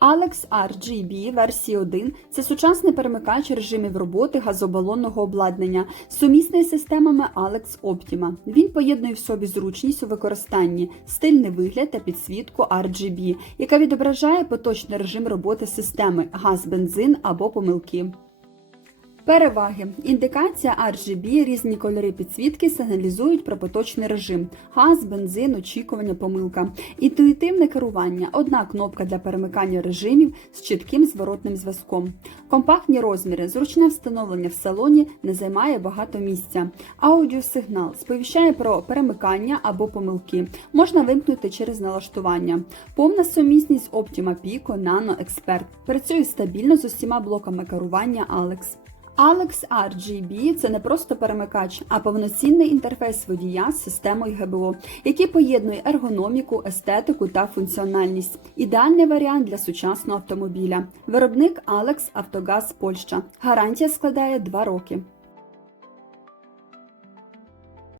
Alex RGB версії 1 це сучасний перемикач режимів роботи газобалонного обладнання, сумісний з системами Alex Optima. Він поєднує в собі зручність у використанні, стильний вигляд та підсвітку RGB, яка відображає поточний режим роботи системи газ, бензин або помилки. Переваги. Індикація RGB, різні кольори підсвітки сигналізують про поточний режим. Газ, бензин, очікування, помилка. Інтуїтивне керування. Одна кнопка для перемикання режимів з чітким зворотним зв'язком. Компактні розміри. Зручне встановлення в салоні не займає багато місця. Аудіосигнал сповіщає про перемикання або помилки. Можна вимкнути через налаштування. Повна сумісність Optima Pico Nano Expert. Працює стабільно з усіма блоками керування Alex. Alex RGB – це не просто перемикач, а повноцінний інтерфейс водія з системою ГБО, який поєднує ергономіку, естетику та функціональність. Ідеальний варіант для сучасного автомобіля. Виробник Alex Автогаз Польща. Гарантія складає 2 роки.